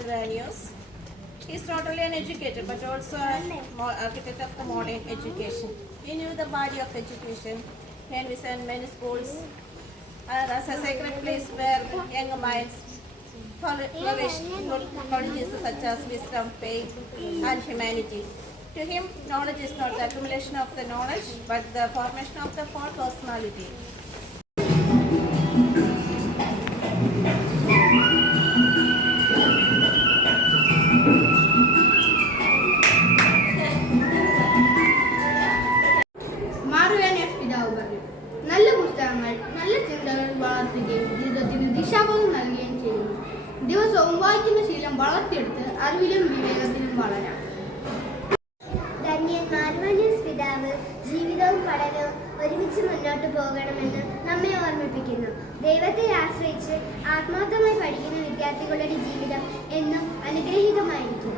Malvanios. He is not only an educator but also an architect of the modern education. He knew the body of education and we sent many schools as a sacred place where young minds flourished through colleges such as wisdom, faith, and humanity. To him, knowledge is not the accumulation of the knowledge but the formation of the whole personality. മാറുവാനിയോസ് പിതാവ് പറഞ്ഞു, നല്ല പുസ്തകങ്ങൾ നല്ല ചിന്തകൾ വളർത്തുകയും ജീവിതത്തിന് ദിശാബോധം നൽകുകയും ചെയ്യുന്നു. ദിവസവും വായിക്കുന്ന ശീലം വളർത്തിയെടുത്ത് അറിവിലും വിവേകത്തിലും വളരാം. ധന്യൻ മാൽവാനിയോസ് പിതാവ് ജീവിതവും പഠനവും ഒരുമിച്ച് മുന്നോട്ട് പോകണമെന്ന് നമ്മെ ഓർമ്മിപ്പിക്കുന്നു. ദൈവത്തെ ആശ്രയിച്ച് ആത്മാർത്ഥമായി പഠിക്കുന്ന വിദ്യാർത്ഥികളുടെ ജീവിതം എന്നും അനുഗ്രഹീതമായിരിക്കും.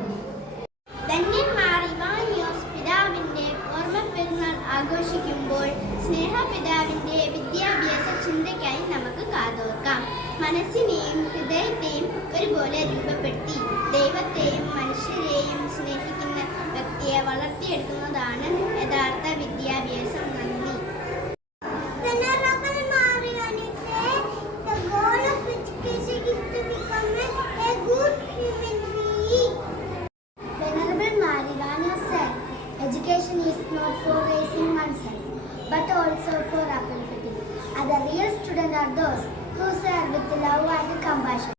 ധന്യൻ മാൽവാനിയോസ് പിതാവിന്റെ ഓർമ്മ പെരുന്നാൾ ആഘോഷിക്കുമ്പോൾ സ്നേഹപിതാവിന്റെ വിദ്യാഭ്യാസ ചിന്തയ്ക്കായി നമുക്ക് കാതോർക്കാം. മനസ്സിനെയും ഹൃദയത്തെയും ഒരുപോലെ രൂപപ്പെടുത്തി ദൈവത്തെയും മനുഷ്യരെയും സ്നേഹിക്കുന്ന വ്യക്തിയെ വളർത്തിയെടുക്കുന്നതാണ് യഥാർത്ഥ വിദ്യാഭ്യാസം. നന്ദി. Education is not for raising oneself, but also for uplifting. The real students are those who serve with love and compassion.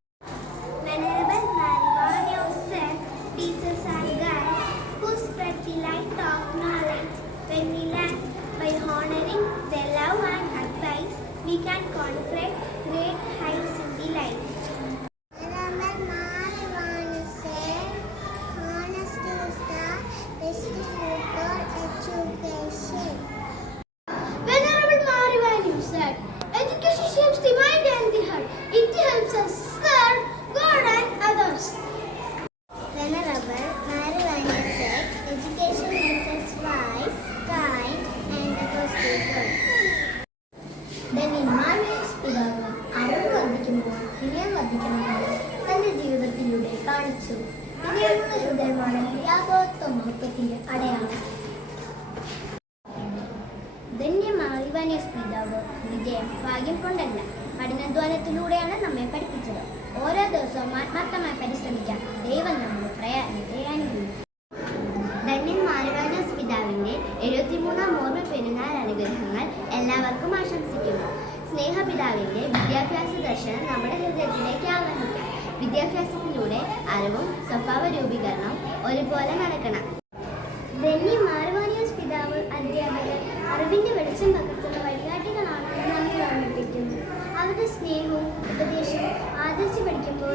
Venerable Malvanios said, teachers are guides who spread the light of knowledge. When we learn by honoring their love and advice, we can contemplate great heights in the life. Venerable Marivanus said, education shapes the mind and the heart. It helps us serve God and others. Venerable Marivanus said, education makes us wise, kind, and apostolic. ധന്യൻ മാൽവാനിയോസ് പിതാവ് അറിവ് വർദ്ധിക്കുമ്പോൾ വിനയം വർദ്ധിക്കണമെന്ന് തന്റെ ജീവിതത്തിലൂടെ കാണിച്ചു. വിനയമുള്ള ഹൃദയമാണ് യാഥാർത്ഥ മഹത്വത്തിന്റെ അടയാളം. ധന്യൻ മാൽവാനിയോസ് പിതാവ് വിജയം ഭാഗ്യം കൊണ്ടല്ല, കഠിനാധ്വാനത്തിലൂടെയാണ് നമ്മെ പഠിപ്പിച്ചത്. ഓരോ ദിവസവും ആത്മാർത്ഥമായി പരിശ്രമിക്കാൻ ദൈവം നമ്മുടെ പ്രയത്നത്തെ അനുഗ്രഹിക്കും. ധന്യൻ മാൽവാനിയോസ് പിതാവിന്റെ 73ാം ഓർമ്മ പെരുന്നാൾ അനുഗ്രഹങ്ങൾ എല്ലാവർക്കും ആശംസിക്കുന്നു. സ്നേഹപിതാവിന്റെ വിദ്യാഭ്യാസ ദർശനം നമ്മുടെ ഹൃദയത്തിലേക്ക് ആവഹിക്കാം. വിദ്യാഭ്യാസത്തിലൂടെ അറിവും സ്വഭാവ രൂപീകരണവും ഒരുപോലെ നടക്കണം. ധന്യൻ മാൽവാനിയോസ് പിതാവ് അധ്യാപകർ അറിവിന്റെ വെളിച്ചം പകർത്തുന്ന വഴികാട്ടികളാണെന്ന് നമ്മെ ഓർമ്മിപ്പിക്കുന്നു. അവരുടെ സ്നേഹവും ഉപദേശവും ആദരിച്ച് പഠിക്കുമ്പോൾ